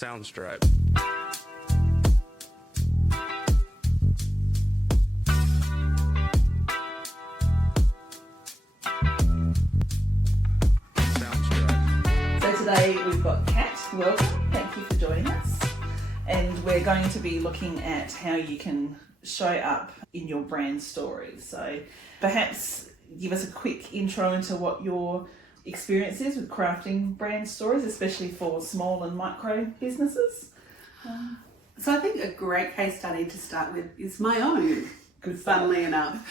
Soundstripe. So today we've got Kat. Welcome. Thank you for joining us. And we're going to be looking at how you can show up in your brand stories. So perhaps give us a quick intro into what your experience is with crafting brand stories, especially for small and micro businesses. So I think a great case study to start with is my own, funnily enough.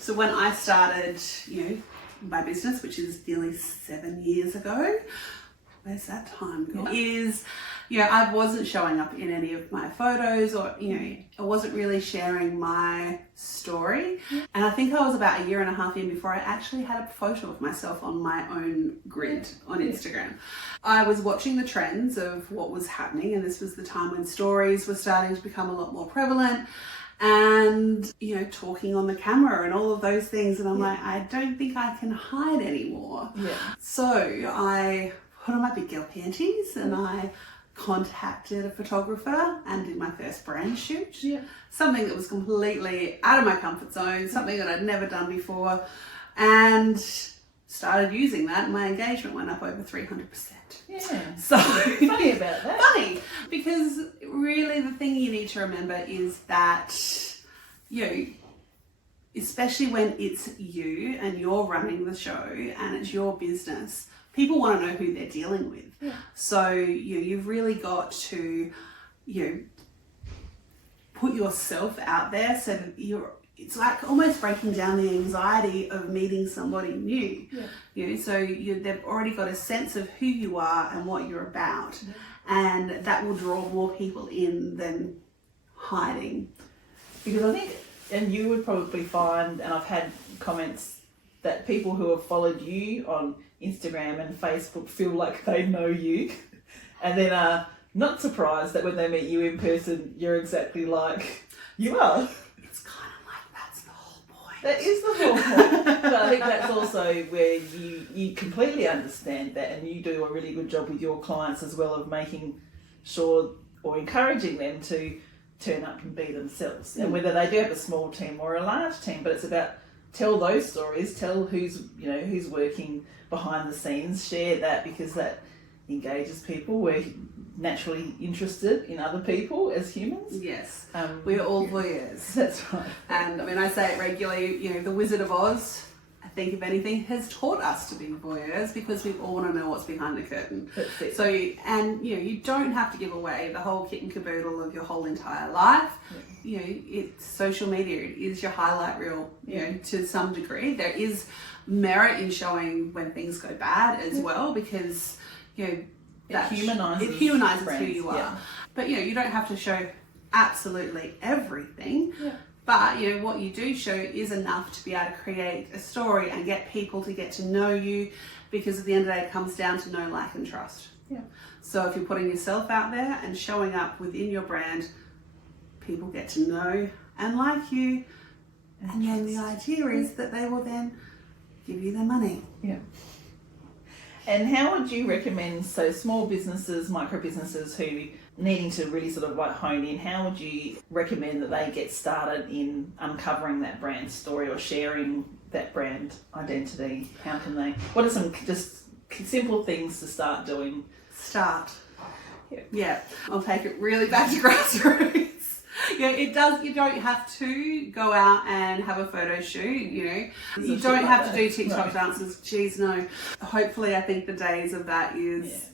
So when I started, my business, which is nearly 7 years ago, where's that time gone? I wasn't showing up in any of my photos, or I wasn't really sharing my story. And I think I was about 1.5 years in before I actually had a photo of myself on my own grid on Instagram. I was watching the trends of what was happening, and this was the time when stories were starting to become a lot more prevalent, and talking on the camera and all of those things, and I'm like, I don't think I can hide anymore. So I put on my big girl panties and I contacted a photographer and did my first brand shoot. Something that was completely out of my comfort zone, something that I'd never done before, and started using that, and my engagement went up over 300%. So funny about that. Funny, because really the thing you need to remember is that especially when it's you and you're running the show and it's your business, people want to know who they're dealing with. So you've really got to put yourself out there so that it's like almost breaking down the anxiety of meeting somebody new. They've already got a sense of who you are and what you're about, and that will draw more people in than hiding. Because I think, and you would probably find, and I've had comments that people who have followed you on Instagram and Facebook feel like they know you, and then are not surprised that when they meet you in person, you're exactly like you are. That is the whole point. But I think that's also where you completely understand that, and you do a really good job with your clients as well of making sure or encouraging them to turn up and be themselves. And whether they do have a small team or a large team, but it's about tell those stories, tell who's working behind the scenes, share that, because that engages people. We're naturally interested in other people as humans. Yes, we're all voyeurs. That's right. And I mean, I say it regularly, the Wizard of Oz, I think if anything, has taught us to be voyeurs, because we all want to know what's behind the curtain. That's it. So, you don't have to give away the whole kit and caboodle of your whole entire life. It's social media, it is your highlight reel, to some degree. There is merit in showing when things go bad as well, because, it humanises who you are. But you don't have to show absolutely everything. But what you do show is enough to be able to create a story and get people to get to know you, because at the end of the day it comes down to know, like, and trust. So if you're putting yourself out there and showing up within your brand, people get to know and like you, and then the idea is that they will then give you their money. And how would you recommend, so small businesses, micro businesses who needing to really sort of like hone in, how would you recommend that they get started in uncovering that brand story or sharing that brand identity? How can they, what are some just simple things to start doing? I'll take it really back to grassroots. It does. You don't have to go out and have a photo shoot, You don't have to do TikTok dances. Geez, no. Hopefully, I think the days of that is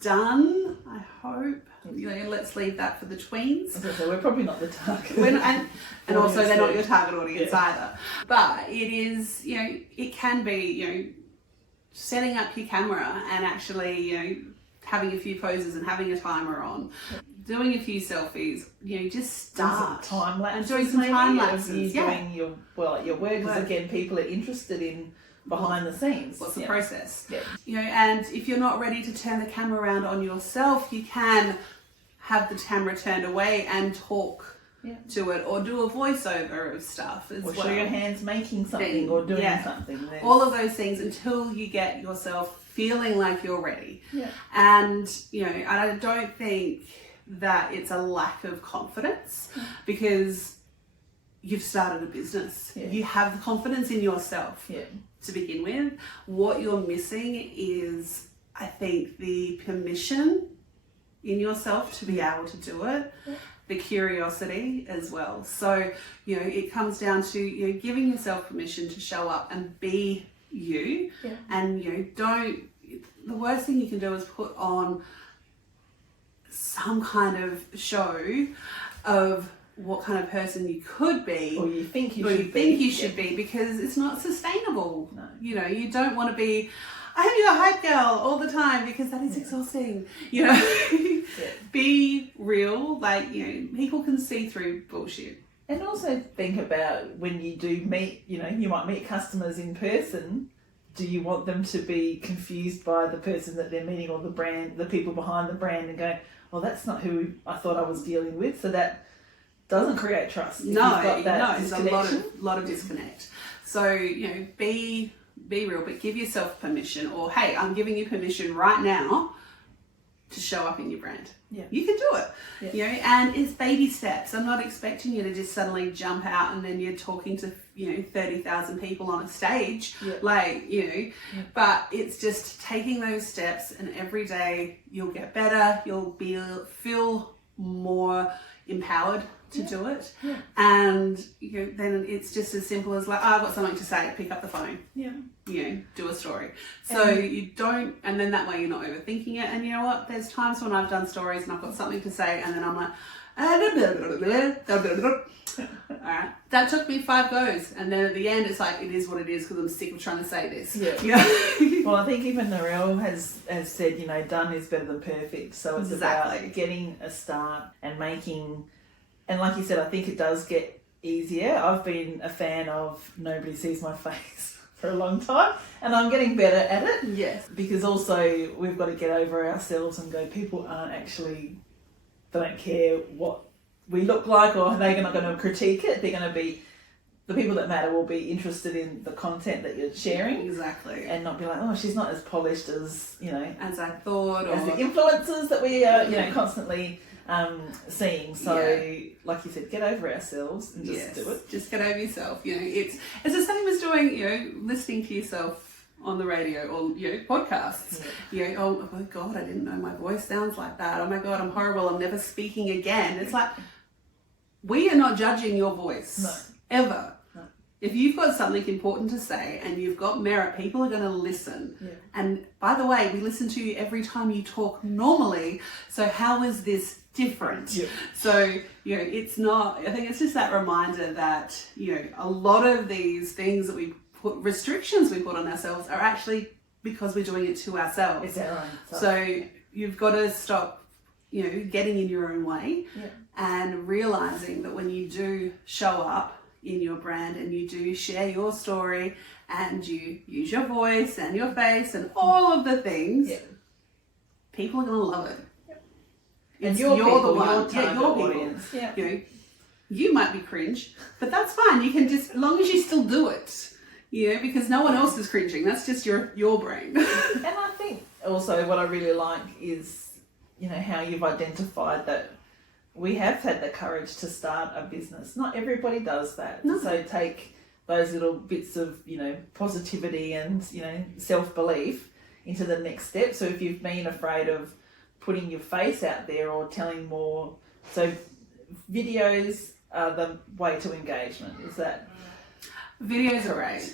done. I hope. Let's leave that for the tweens. So we're probably not the target. And also they're not your target audience either. But it is, it can be, setting up your camera and actually, having a few poses and having a timer on. Doing a few selfies, just start. Time lapses. And doing some time lapses. Doing your work, because again, people are interested in behind the scenes. What's the process? And if you're not ready to turn the camera around on yourself, you can have the camera turned away and talk to it, or do a voiceover of stuff as well. Or show your hands making something or doing something. All of those things until you get yourself feeling like you're ready. Yeah. And, I don't think that it's a lack of confidence because you've started a business. Yeah. You have the confidence in yourself Yeah. to begin with. What you're missing is, I think, the permission in yourself to be able to do it. Yeah. The curiosity as well. So, it comes down to, giving yourself permission to show up and be you. Yeah. And, the worst thing you can do is put on some kind of show of what kind of person you could be. Or you think you should be, because it's not sustainable. No. You don't want to be, I'm your hype girl all the time, because that is exhausting. Be real. People can see through bullshit. And also think about when you do meet, you might meet customers in person. Do you want them to be confused by the person that they're meeting or the brand, the people behind the brand, and go, well, that's not who I thought I was dealing with? So that doesn't create trust. No, it's a lot of disconnect. So, be real, but give yourself permission, or hey, I'm giving you permission right now to show up in your brand. Yeah. You can do it. Yeah. And it's baby steps. I'm not expecting you to just suddenly jump out and then you're talking to 30,000 people on a stage. Yeah. But it's just taking those steps, and every day you'll get better. You'll feel more empowered to do it. Yeah. And then it's just as simple as I've got something to say, pick up the phone. Yeah. Do a story. So you don't, and then that way you're not overthinking it. And you know what? There's times when I've done stories and I've got something to say, and then I'm like, all right, that took me 5 goes, and then at the end it's like, it is what it is, because I'm sick of trying to say this. Yeah. Well, I think even Narelle has said, done is better than perfect. So it's about getting a start and making, and like you said, I think it does get easier. I've been a fan of nobody sees my face for a long time, and I'm getting better at it. Yes. Because also we've got to get over ourselves and go, people aren't actually, they don't care what we look like, or they're not going to critique it. They're going to be, the people that matter will be interested in the content that you're sharing. Exactly. And not be like, oh, she's not as polished as, as I thought, as the influencers that we are, constantly seeing. So, like you said, get over ourselves and just do it. Just get over yourself. It's the same as doing, listening to yourself on the radio or podcasts. Oh my God, I didn't know my voice sounds like that. Oh my God, I'm horrible. I'm never speaking again. It's like, we are not judging your voice ever. No. If you've got something important to say and you've got merit, people are going to listen. Yeah. And by the way, we listen to you every time you talk normally. So how is this different? Yeah. So, it's not, I think it's just that reminder that, a lot of these things that restrictions we put on ourselves are actually because we're doing it to ourselves. It's our own stuff. So you've got to stop, getting in your own way and realizing that when you do show up in your brand and you do share your story and you use your voice and your face and all of the things, people are going to love it. And you're the one. Your your audience. people. You might be cringe, but that's fine. You can just, as long as you still do it, because no one else is cringing. That's just your brain. And I think also what I really like is, how you've identified that we have had the courage to start a business. Not everybody does that. No. So take those little bits of, positivity and, self-belief into the next step. So if you've been afraid of putting your face out there or telling more, so videos are the way to engagement. Is that? Videos are great.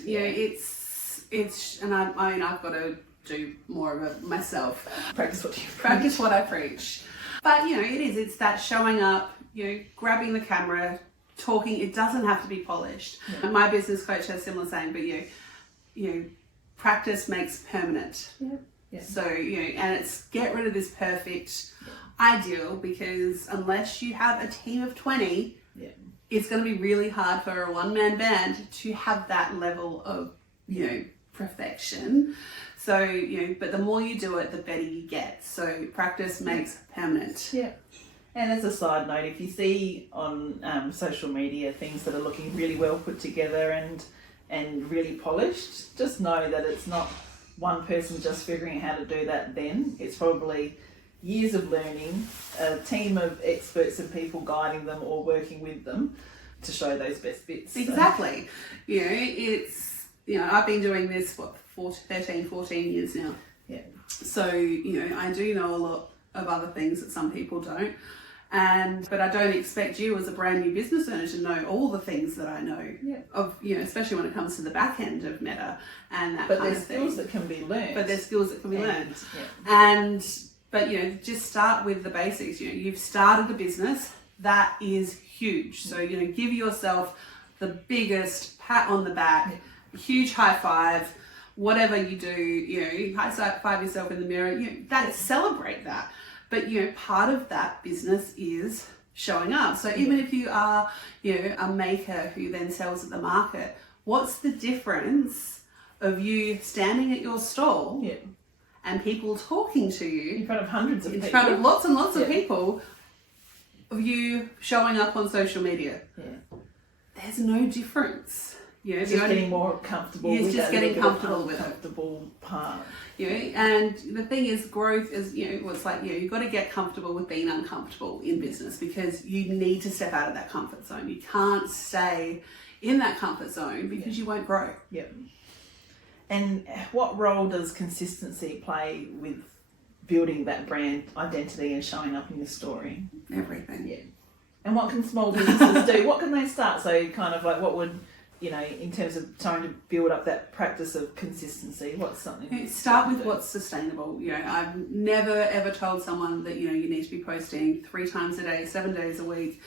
It's, and I've got to do more of it myself. Practice what I preach. But it's that showing up, grabbing the camera, talking. It doesn't have to be polished. Yeah. My business coach has a similar saying, but practice makes permanent. Yeah. So, and it's get rid of this perfect ideal, because unless you have a team of 20, it's going to be really hard for a one-man band to have that level of, perfection. So, but the more you do it, the better you get. So practice makes permanent. Yeah. And as a side note, if you see on social media things that are looking really well put together and really polished, just know that it's not one person just figuring out how to do that then. It's probably years of learning, a team of experts and people guiding them or working with them to show those best bits. Exactly. I've been doing this, 13, 14 years now. Yeah. So, I do know a lot of other things that some people don't. But I don't expect you as a brand new business owner to know all the things that I know of, especially when it comes to the back end of Meta and that kind of thing. But there's skills that can be learned. But just start with the basics. You've started a business. That is huge. So, give yourself the biggest pat on the back, huge high five, whatever you do, high five yourself in the mirror, celebrate that. But, part of that business is showing up. So even if you are, a maker who then sells at the market, what's the difference of you standing at your stall and people talking to you in front of hundreds of people, in front of lots and lots of people, of you showing up on social media? There's no difference. It's just getting more comfortable. It's just getting comfortable with it. Comfortable part. And the thing is, growth is, it's like, you've got to get comfortable with being uncomfortable in business, because you need to step out of that comfort zone. You can't stay in that comfort zone because you won't grow. Yep. And what role does consistency play with building that brand identity and showing up in your story? Everything. Yeah. And what can small businesses do? What can they start? So kind of like, what would, in terms of trying to build up that practice of consistency, what's something? Start with what's sustainable. I've never ever told someone that, you need to be posting 3 times a day, 7 days a week.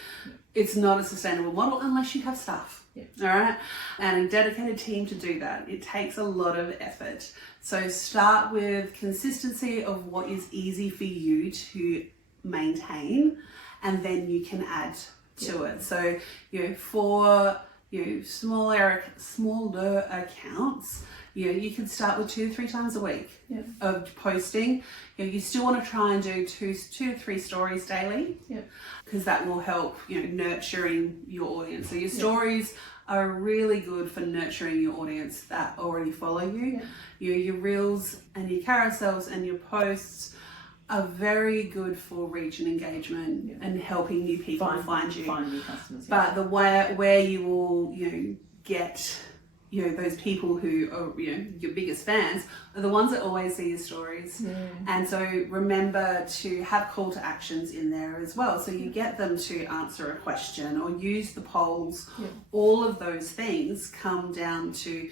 It's not a sustainable model unless you have staff. All right. And a dedicated team to do that. It takes a lot of effort. So start with consistency of what is easy for you to maintain, and then you can add to it. So, for smaller accounts, you can start with 2 to 3 times a week of posting. You still want to try and do 2 to 3 stories daily, because that will help nurturing your audience. So your stories are really good for nurturing your audience that already follow you. Your reels and your carousels and your posts are very good for reach and engagement and helping new people find you. Find new customers. But the where you will get those people who are your biggest fans are the ones that always see your stories. And so remember to have call to actions in there as well, so you get them to answer a question or use the polls. All of those things come down to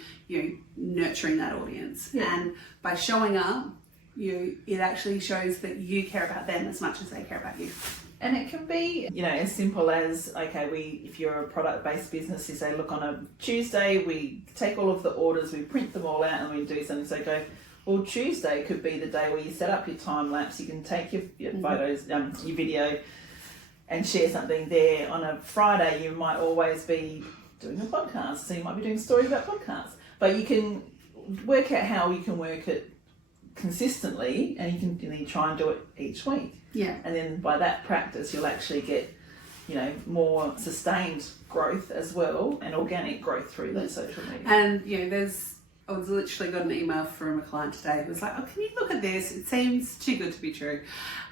nurturing that audience. And by showing up, it actually shows that you care about them as much as they care about you. And it can be, as simple as, if you're a product-based business, you say, look, on a Tuesday, we take all of the orders, we print them all out, and we do something. So Tuesday could be the day where you set up your time lapse. You can take your photos, your video, and share something there. On a Friday, you might always be doing a podcast, so you might be doing stories about podcasts. But you can work out how you can work it consistently, and you try and do it each week. And then by that practice, you'll actually get, more sustained growth as well, and organic growth through those social media. And I was literally got an email from a client today who was like, "Oh, can you look at this? It seems too good to be true."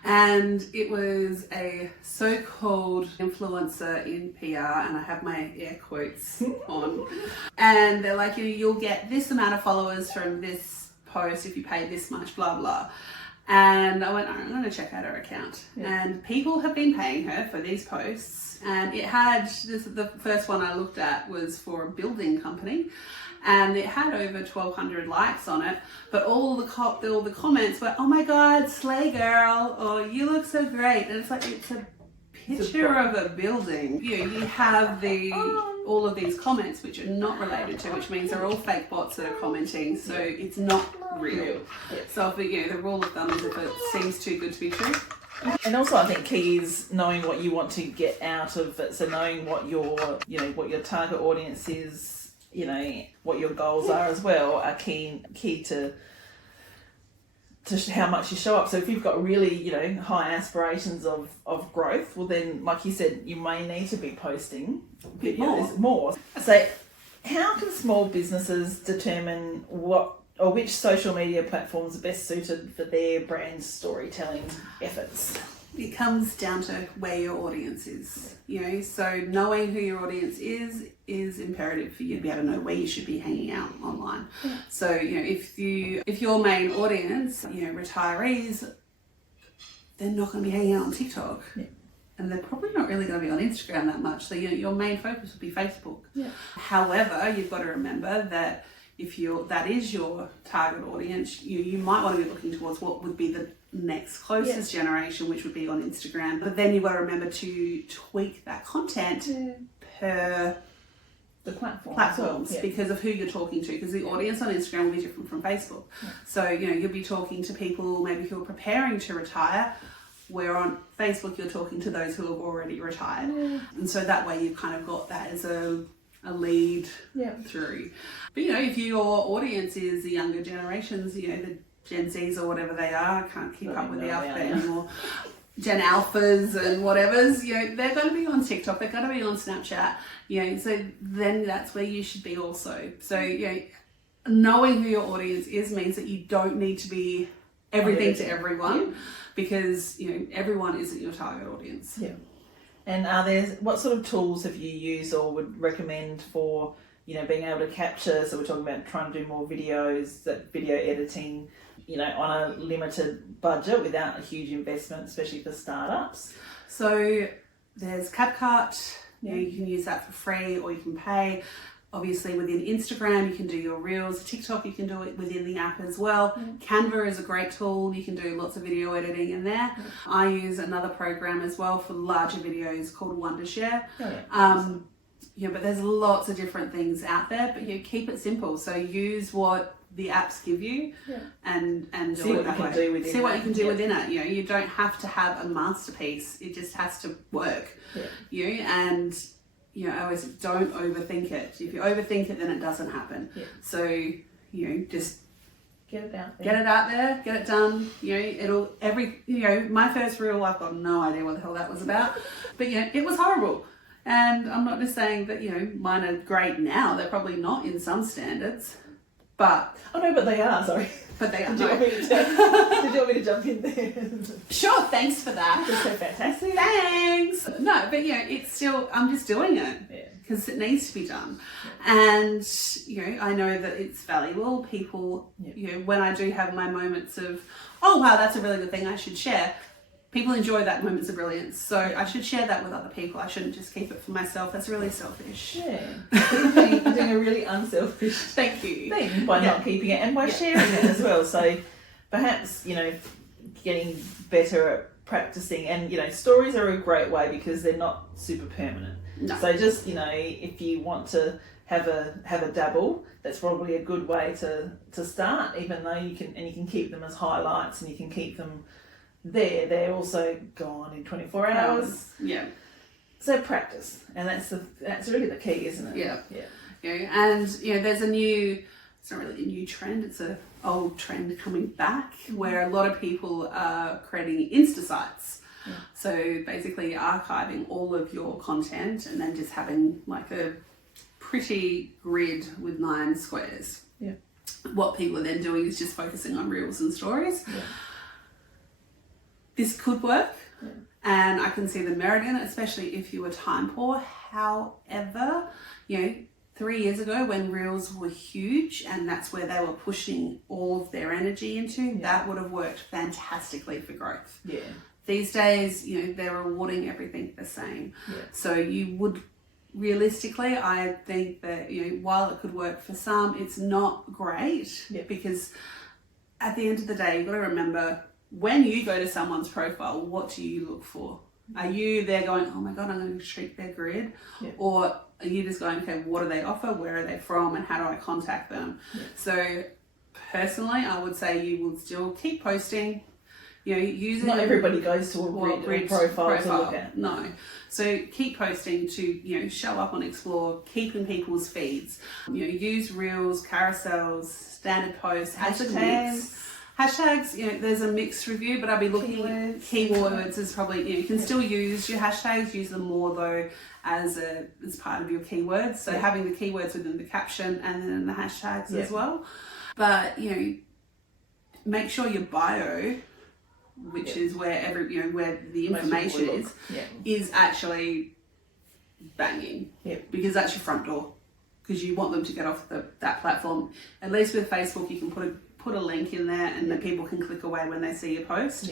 And it was a so-called influencer in PR, and I have my air quotes on. And they're like, you'll get this amount of followers from this post if you pay this much, blah blah. And I went, I'm going to check out her account. And people have been paying her for these posts, and it had the first one I looked at was for a building company, and it had over 1,200 likes on it, but all the comments were, "Oh my god, slay girl," or "You look so great." And it's like, it's a picture of a building. You have all of these comments which are not related to, which means they're all fake bots that are commenting, so it's not real. So the rule of thumb is, if it seems too good to be true. And also, I think key is knowing what you want to get out of it. So knowing what your target audience is, what your goals are as well, are key to how much you show up. So if you've got really, high aspirations of growth, well then, like you said, you may need to be posting videos more. So how can small businesses determine what or which social media platforms are best suited for their brand storytelling efforts? It comes down to where your audience is, so knowing who your audience is imperative for you to be able to know where you should be hanging out online. Yeah. So, if your main audience, retirees, they're not going to be hanging out on TikTok. Yeah. And they're probably not really going to be on Instagram that much. So your main focus would be Facebook. Yeah. However, you've got to remember that if that is your target audience, you might want to be looking towards what would be the next closest generation, which would be on Instagram. But then you've got to remember to tweak that content per the platforms because of who you're talking to, because the audience on Instagram will be different from Facebook. Yeah. So, you'll be talking to people maybe who are preparing to retire, where on Facebook you're talking to those who have already retired. Yeah. And so that way you've kind of got that as a lead through. But if your audience is the younger generations, the Gen Zs or whatever they are, I can't keep up with the alphabet anymore. Gen Alphas and whatever's, they're going to be on TikTok, they're going to be on Snapchat, so then that's where you should be also. So, knowing who your audience is means that you don't need to be everything to everyone because, everyone isn't your target audience. Yeah. And what sort of tools have you used or would recommend for, being able to capture? So we're talking about trying to do more videos, that video editing, on a limited budget without a huge investment, especially for startups. So there's CapCut, you can use that for free or you can pay. Obviously within Instagram, you can do your reels. TikTok, you can do it within the app as well. Canva is a great tool. You can do lots of video editing in there. I use another program as well for larger videos called Wondershare. But there's lots of different things out there, but keep it simple. So use what the apps give you and see what you can do within it. See what you can do within it. You don't have to have a masterpiece. It just has to work. And I always don't overthink it. If you overthink it, then it doesn't happen. So just get it out there. Get it out there, get it done. My first reel, I've got no idea what the hell that was about. But it was horrible. And I'm not just saying that, mine are great now. They're probably not in some standards. But but they are, sorry. But they are. Did you want me to jump in there? Sure, thanks for that. That's so fantastic. Thanks. No, but it's still, I'm just doing it because it needs to be done. And, I know that it's valuable. People, when I do have my moments of, oh, wow, that's a really good thing I should share. People enjoy that moments of brilliance. So I should share that with other people. I shouldn't just keep it for myself. That's really selfish. Yeah. You're doing a really unselfish thing by not keeping it and by sharing it as well. So perhaps, getting better at practicing and, stories are a great way because they're not super permanent. No. So just, if you want to have a dabble, that's probably a good way to start, even though you can keep them as highlights and you can keep them they're also gone in 24 hours. Yeah. So practice, and that's really the key, isn't it? Yeah. And there's it's not really a new trend, it's an old trend coming back where a lot of people are creating Insta sites. Yeah. So basically archiving all of your content and then just having like a pretty grid with 9 squares. Yeah. What people are then doing is just focusing on reels and stories. Yeah. This could work, and I can see the merit in it, especially if you were time poor. However, 3 years ago when reels were huge and that's where they were pushing all of their energy into, that would have worked fantastically for growth. Yeah. These days, they're rewarding everything the same. Yeah. So you would realistically, I think that, while it could work for some, it's not great because at the end of the day, you've got to remember, when you go to someone's profile, what do you look for? Are you there going, oh my God, I'm going to treat their grid? Yeah. Or are you just going, okay, what do they offer? Where are they from? And how do I contact them? Yeah. So personally, I would say you will still keep posting, using... Not everybody goes to a grid profile to look at. No. So keep posting to, show up on Explore, keep in people's feeds. Use reels, carousels, standard posts, hashtags, there's a mixed review, but I'll be looking at keywords as probably, you can still use your hashtags, use them more though as part of your keywords. So having the keywords within the caption and then the hashtags as well. But, make sure your bio, which is where where the information is actually banging. Because that's your front door. Because you want them to get off that platform. At least with Facebook, you can put a link in there and then people can click away when they see your post.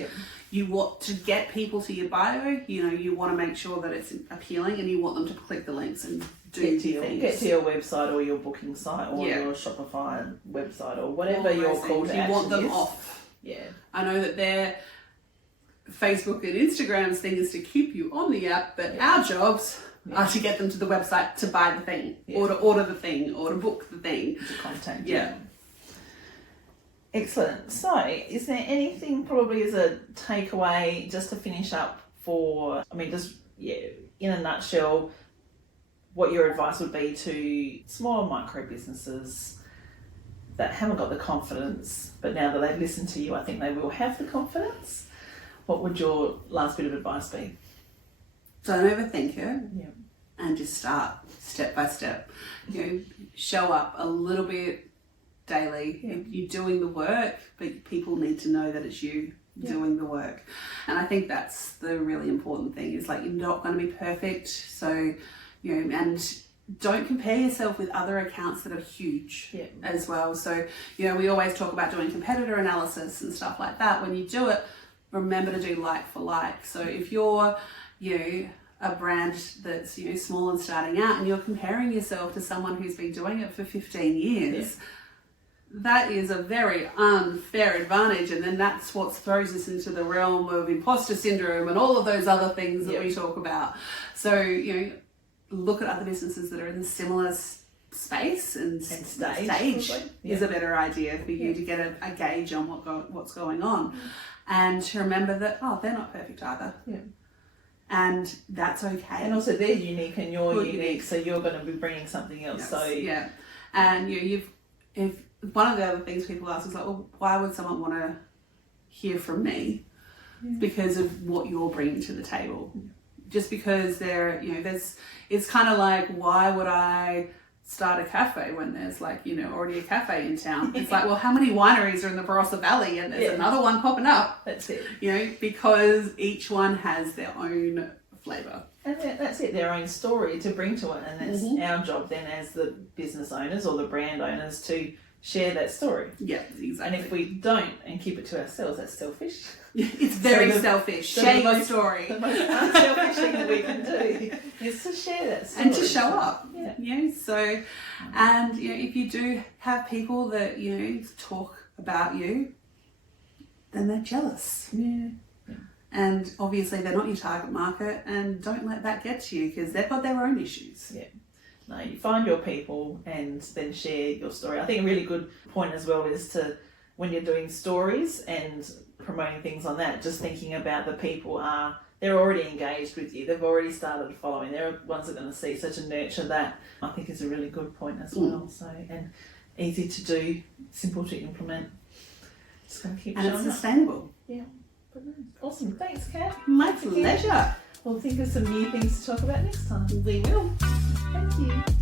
You want to get people to your bio, you want to make sure that it's appealing and you want them to click the links and get to your website or your booking site or your Shopify website or whatever your call to action is. You want them off. Yeah. I know that their Facebook and Instagram's thing is to keep you on the app, but our jobs are to get them to the website to buy the thing or to order the thing or to book the thing. To contact you. Excellent. So, is there anything probably as a takeaway just to finish up in a nutshell, what your advice would be to small and micro businesses that haven't got the confidence, but now that they've listened to you, I think they will have the confidence? What would your last bit of advice be? Don't overthink it and just start step by step. Show up a little bit daily. You're doing the work, but people need to know that it's you doing the work. And I think that's the really important thing is you're not going to be perfect. So, and don't compare yourself with other accounts that are huge as well. So, we always talk about doing competitor analysis and stuff like that. When you do it, remember to do like for like. So if you're, a brand that's, small and starting out and you're comparing yourself to someone who's been doing it for 15 years, that is a very unfair advantage, and then that's what throws us into the realm of imposter syndrome and all of those other things that we talk about. So, look at other businesses that are in a similar space and stage is a better idea for you to get a gauge on what's going on. And to remember that, they're not perfect either. And that's okay. And also they're unique and you're unique, so you're going to be bringing something else. And if one of the other things people ask is why would someone want to hear from me? Because of what you're bringing to the table. Just because it's kind of like, why would I start a cafe when there's already a cafe in town? It's like, well, how many wineries are in the Barossa Valley and there's another one popping up? That's it. Because each one has their own flavour. And that's it, their own story to bring to it. And that's our job then as the business owners or the brand owners to share that story. Yeah, exactly. And if we don't and keep it to ourselves, that's selfish. It's very selfish. Share your story. The most unselfish thing that we can do is to share that story. And to show up. So, and if you do have people that, talk about you, then they're jealous. And obviously they're not your target market, and don't let that get to you because they've got their own issues. No, you find your people and then share your story. I think a really good point as well is to, when you're doing stories and promoting things on that, just thinking about the people they're already engaged with you. They've already started following. They're ones that are going to see, so to nurture that, I think is a really good point as well. So, and easy to do, simple to implement. Just going to keep showing up. And it's sustainable. Awesome. Thanks, Kat. My pleasure. We'll think of some new things to talk about next time. We will. Thank you.